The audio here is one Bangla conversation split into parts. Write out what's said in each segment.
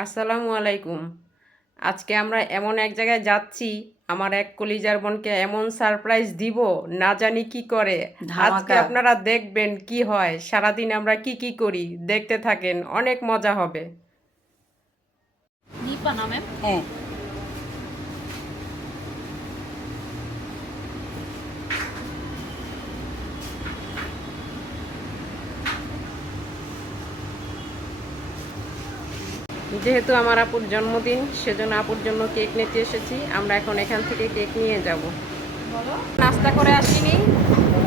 আসসালামু আলাইকুম। আজকে আমরা এমন এক জায়গায় যাচ্ছি, আমার এক কলিজার বোনকে এমন সারপ্রাইজ দিব, না জানি কি করে। আজকে আপনারা দেখবেন কি হয়, সারাদিন আমরা কি কি করি, দেখতে থাকেন, অনেক মজা হবে। দীপা না ম্যাম? হ্যাঁ, যেহেতু আমার আপুর জন্মদিন, সেজন্য আপুর জন্য কেক নিতে এসেছি। আমরা এখন এখান থেকে কেক নিয়ে যাব। নাস্তা করে আসিনি,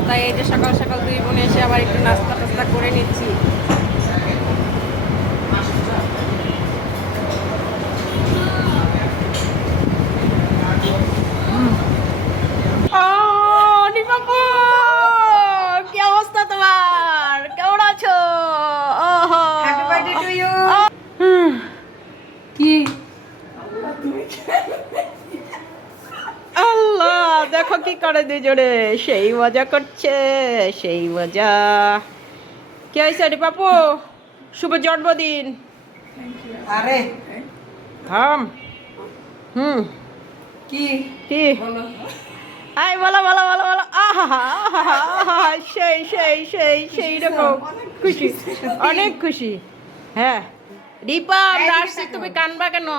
তাই এই যে সকাল সকাল দুই বোনে এসে আবার একটু নাস্তা টাস্তা করে নিচ্ছি। কি অবস্থা তোমার? কেমন আছো? Happy birthday to you. কি আল্লাহ, দেখো কি করে দুজনে, সেই মজা করছে, সেই মজা। কি হয়েছে রে পাপু? শুভ জন্মদিন। আরে থাম। কি কি আই বলো বলো বলো বলো। আহা আহা আহা, সেই সেই সেই সেই রকম খুশি, অনেক খুশি। হ্যাঁ রিপা, আমরা আসছি, তুমি কানবা কেন?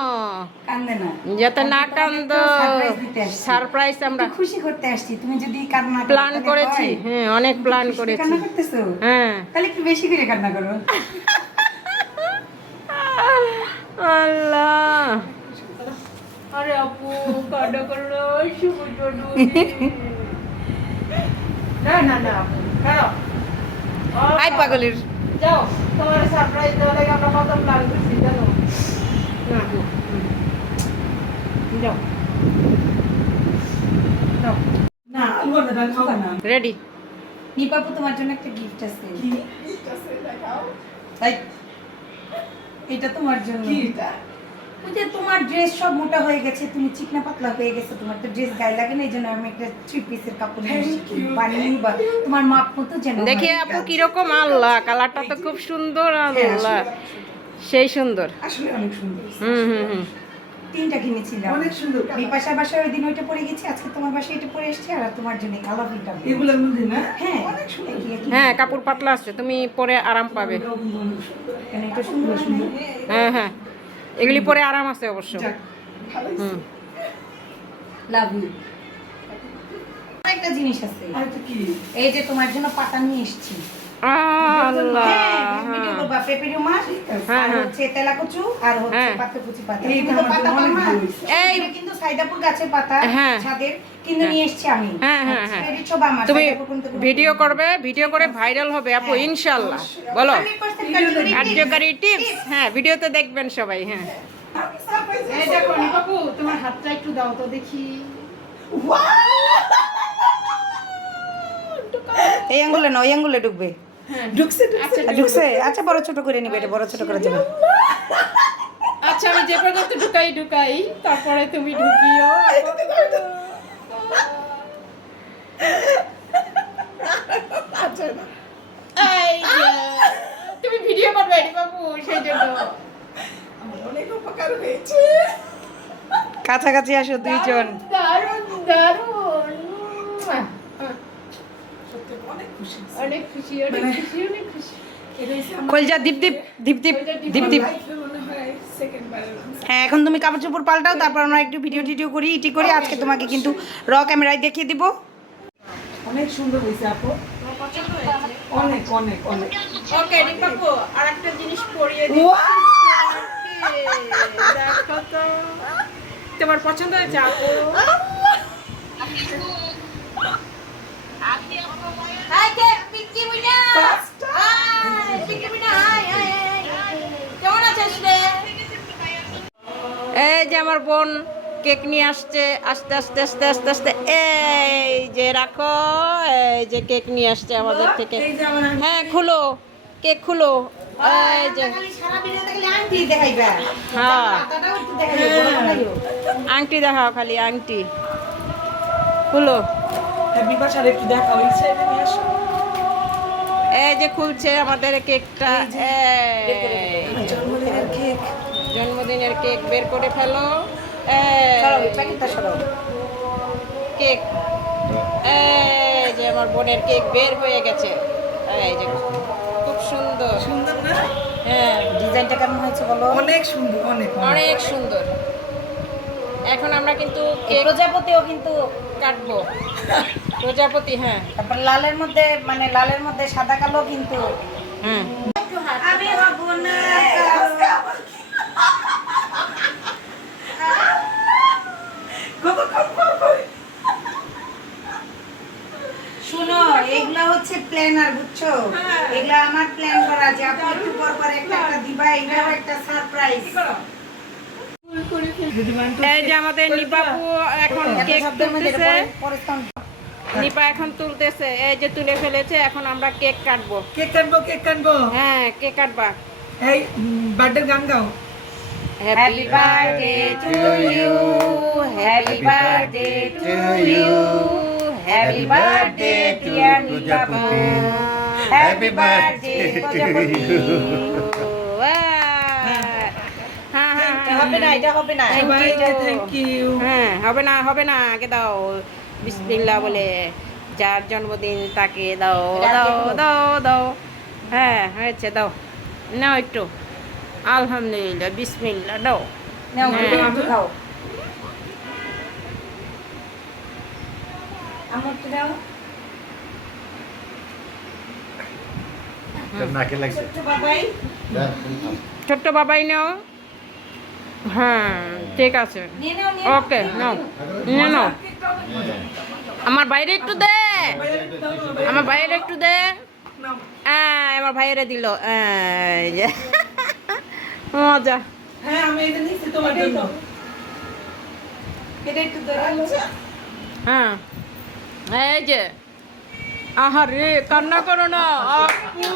কান্দে না, যাতে না কান্দো। সারপ্রাইজ দিতে আসছি। সারপ্রাইজ আমরা একটু খুশি করতে আসছি, তুমি যদি কান্না করো প্ল্যান তাহলে করেছি। হয়? হ্যাঁ, অনেক প্ল্যান খুশিতে করেছি। কান্না করতেছো? হ্যাঁ, তাহলে একটু বেশি করে কান্না করো। আল্লাহ। আরে আপু কান্না করলো, শুভ জন্মদিন। না না না আপু, খারাপ। আই পাগলের, যাও, তোমার সারপ্রাইজ দেওয়ার লাগে আমরা কত প্ল্যান করছি জানো না? যাও যাও, না, আলুটা খাও না। রেডি। নিপাপু, তোমার জন্য একটা গিফট আছে। কি গিফট আছে? দেখাও। তাই এটা তোমার জন্য। কি এটা? ওই যে তোমার ড্রেস সব মোটা হয়ে গেছে, তুমি চিকনা পাতলা হয়ে গেছে, তোমার তো ড্রেস গায়ে লাগে না, এই জন্য আমি একটা 3 পিসের কাপড় বানিয়ে নিবা, তোমার মাপ মতো যেন। দেখি আপু কিরকম। আল্লাহ, কালারটা তো খুব সুন্দর। আল্লাহ, সেই সুন্দর। আসলে অনেক সুন্দর। হুম। 3টা কিনেছিলাম, অনেক সুন্দর। বিপাশার বাসায় ওই দিন ওইটা পরে গেছি, আজকে তোমার বাসায় এটা পরে এসেছি, আর তোমার জন্য কালো ফিটা। এগুলোর মধ্যে না? হ্যাঁ, অনেক সুন্দর। হ্যাঁ, কাপড় পাতলা আছে, তুমি পরে আরাম পাবে। কেন এটা সুন্দর সুন্দর? হ্যাঁ হ্যাঁ, এগুলি পরে আরাম আছে অবশ্য। হুম। Love you. একটা জিনিস আছে, এই যে তোমার জন্য পাতা নিয়ে এসেছি। আল্লাহ, ভিডিও করবা, পেঁপের মাছ আর হচ্ছে তেলাকুচু আর হচ্ছে পাতাকুচি পাতা। তুমি তো পাতা পাও না। এই কিন্তু সাইদাপুর গাছের পাতা, ছাদের কিন্তু নিয়ে এসেছি আমি। হ্যাঁ। ক্রেডিট সব আমার। তুমি ভিডিও করবে, ভিডিও করে ভাইরাল হবে আপু, ইনশাআল্লাহ। বলো, কার্যকারী টিপস। হ্যাঁ, ভিডিওতে দেখবেন সবাই। হ্যাঁ, এই দেখো নিপাপু, তোমার হাতটা একটু দাও তো দেখি। এই আঙ্গুলে না, ওই আঙ্গুলে ঢুকবে। ঢুকছে ঢুকছে। আচ্ছা, বড় ছোট করে নিবে, এটা বড় ছোট করে যাবে। আচ্ছা, আমি যে পর্যন্ত ঢুকাই, তারপরে তুমি ঢুকিও। তুমি ভিডিও করবে এটি বাবু, সেই জন্য অনেক উপকার হয়েছে। কাছাকাছি আসো দুইজন। দারুণ দারুণ, অনেক খুশি। কলজা দীপ দীপ দীপ দীপ দীপ দীপ। হ্যাঁ, এখন তুমি কাপড় চোপড় পাল্টাও, তারপর আমরা একটু ভিডিও টিডিও করি, ইটি করি। আজকে তোমাকে কিন্তু র ক্যামেরায় দেখিয়ে দিব। অনেক সুন্দর হয়েছে আপু, অনেক অনেক অনেক। ওকে রিপাপু, আরেকটা জিনিস পরিয়ে দিই। দেখো তো, তোমার পছন্দ হয়েছে আপু? এই যে আমার বোন কেক নিয়ে আসছে, আস্তে আস্তে আস্তে আস্তে আস্তে। এই যে রাখো, এই যে কেক নিয়ে আসছে আমাদের থেকে। হ্যাঁ, খুলো, কেক খুলো। এই যে হ্যাঁ, আংটি দেখাও, খালি আংটি খুলো। এই যে খুলছে আমাদের কেকটা। জন্মদিনের কেক বের করে ফেলো। সরাও, এই প্যাকেটটা সরাও। কেক, এই যে আমার বোনের কেক বের হয়ে গেছে। এই যে খুব সুন্দর। সুন্দর না? হ্যাঁ, ডিজাইনটা কেমন হয়েছে বলো? অনেক সুন্দর, অনেক অনেক সুন্দর। এখন আমরা কিন্তু এই কেক প্রজাপতিও কিন্তু কাটবো। প্রজাপতি, হ্যাঁ তারপর লালের মধ্যে সাদা কালো কিন্তু। হ্যাঁ। আমি হব না। শুনো, এগুলা হচ্ছে প্ল্যানার, বুঝছো? এগুলা আমার প্ল্যান করা, যে আপনি একটু পর পর একটা একটা দিবা, এটাও একটা সারপ্রাইজ। এই যে আমাদের নিপাপু এখন কেক তুলতেছে। নিপা এখন তুলতেছে, এই যে তুলে ফেলেছে। এখন আমরা কেক কাটবো। কেক কাটবো, কেক কাটবো। হ্যাঁ, কেক কাটবা। এই বার্থডে গান গাও। Happy birthday to you, happy birthday to you, happy birthday dear Nipapu, happy birthday প্রজাপতি। হ্যাঁ হ্যাঁ, হবে না, এটা হবে না। Thank you. হ্যাঁ, হবে না, আগে দাও বিসমিল্লাহ বলে। যার জন্মদিন তাকে দাও দাও দাও দাও। হ্যাঁ, হয়েছে, দাও। নাও একটু, আলহামদুলিল্লাহ, বিসমিল্লাহ দাও। নাও, হ্যাঁ। একটু খাও। আমার একটু দাও। নাকে লাগছে। ছোট্ট বাবাই। ছোট্ট বাবাই নাও। হ্যাঁ, ঠিক আছে, নিয়ে নাও, নিয়ে ওকে, নাও, নিয়ে নাও। আমার বাইরে একটু দে, আমার বাইরে একটু দে। আমার ভাইয়েরে দিল। এই যে মজা। হ্যাঁ, আমি এটা নিচ্ছি তোমার জন্য। এটা একটু দাও। হ্যাঁ, এই যে, আহারে কান্না করো না আপু।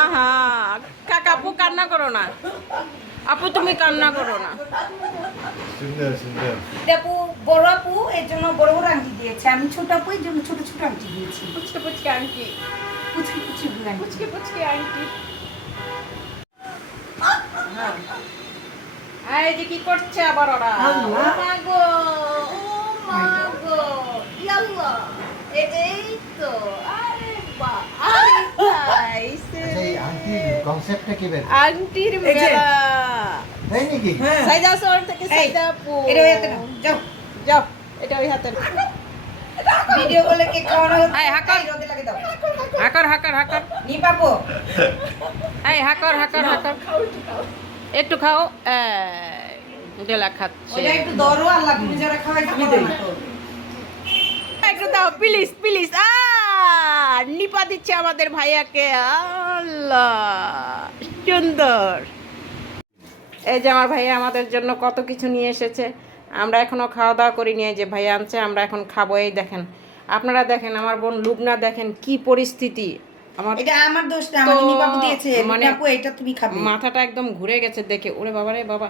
আহা, কাকাপু কান্না করো না। আপু তুমি কান্না করো না। সুন্দর সুন্দর। আপু বড় আপু, এর জন্য বড় বড় আংটি দিয়েছে। আমি ছোট আপু, এর জন্য ছোট ছোট আংটি দিয়েছি। পুচকে পুচকে আন্টি, পুচকি পুচকি আংটি। পুচকে পুচকে আন্টি। এই যে কি করছে আবার ওরা? ও মা গো, ও মা গো, ইয়াল্লাহ, এই তো, আরে বাহ, আরে গাইস, এই আন্টির কনসেপ্টটা কি বের? আন্টির মেলা। তাই নাকি? হ্যাঁ। সাইদা সর থেকে সাইদা আপু, এটা ওই হাতে নাও, যাও। যাও, এটা ওই হাতে। ভিডিও বলে কেক খাওয়ানো হচ্ছে। এই, হাঁকাও। এই রোদে লাগে দাও। হাকার হাকার হাকার, নি পাবো। এই হাকার হাকার হাকার, একটু খাও। ডেলা খাচ্ছে। ওইটা একটু ধরো, আল্লাহ তুমি যারা খাওয়াই আমি দেই। একটু দাও প্লিজ প্লিজ। নিপা দিচ্ছে আমাদের ভাইয়াকে। আল্লাহ, সুন্দর। এই যে আমার ভাইয়া আমাদের জন্য কত কিছু নিয়ে এসেছে। আমরা এখনো খাওয়া দাওয়া করি নিয়ে, যে ভাইয়া আনছে, আমরা এখন খাবো। এই দেখেন, আপনারা দেখেন, আমার বোন লুবনা দেখেন কি পরিস্থিতি। আমার এটা আমার দোষ না, আমাকে নি পাবো দিয়েছে। মানে মানে আপু এটা তুমি খাবে। মাথাটা একদম ঘুরে গেছে দেখে। ওরে বাবা রে বাবা,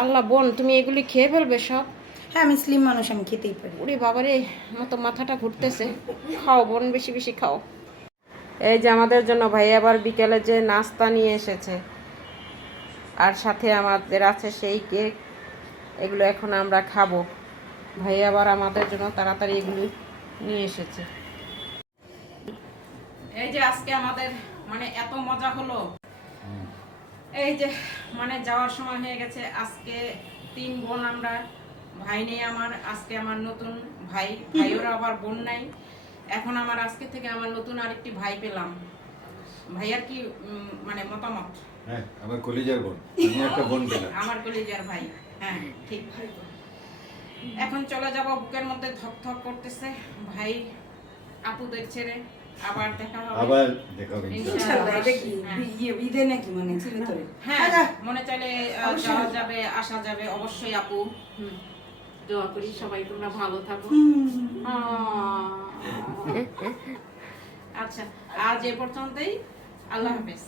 আল্লাহ বোন তুমি এগুলি খেয়ে ফেলবে সব? হ্যাঁ, আমি স্লিম মানুষ, আমি খেতেই পারি। ওরে বাবা রে, আমার তো মাথাটা ঘুরতেছে। খাও বোন, বেশি বেশি খাও। এই যে আমাদের জন্য ভাই আবার বিকেলে যে নাস্তা নিয়ে এসেছে, আর সাথে আমাদের আছে সেই কেক। এগুলো এখন আমরা খাবো। ভাই আবার আমাদের জন্য তাড়াতাড়ি এগুলো নিয়ে এসেছে। এই যে আজকে আমাদের মানে এত মজা হলো। এই যে মানে যাওয়ার সময় হয়ে গেছে। আজকে 3 বোন আমরা, ভাই নেই আমার। আজকে আমার নতুন ভাইয়েরও আবার বোন নাই। এখন আমার আজকে থেকে আমার নতুন আরেকটি ভাই পেলাম। ভাইয়ার কি মানে মতামত? হ্যাঁ, আমার কলিজার বোন। আমি একটা বোন পেলাম। আমার কলিজার ভাই, হ্যাঁ ঠিক। এখন চলে যাব, বুকের মধ্যে ধক ধক করতেছে। ভাই আপুদের ছেড়ে আবার দেখা হবে। আবার দেখা হবে ইনশাআল্লাহ। এটা কি হ্যাঁ। ঈদে নাকি মানে ভিতরে? হ্যাঁ, মনে চাইলে যাওয়া যাবে, আসা যাবে অবশ্যই আপু। দোয়া করি সবাই তোমরা ভালো থাকো। আচ্ছা, আজ এ পর্যন্তই। আল্লাহ হাফেজ।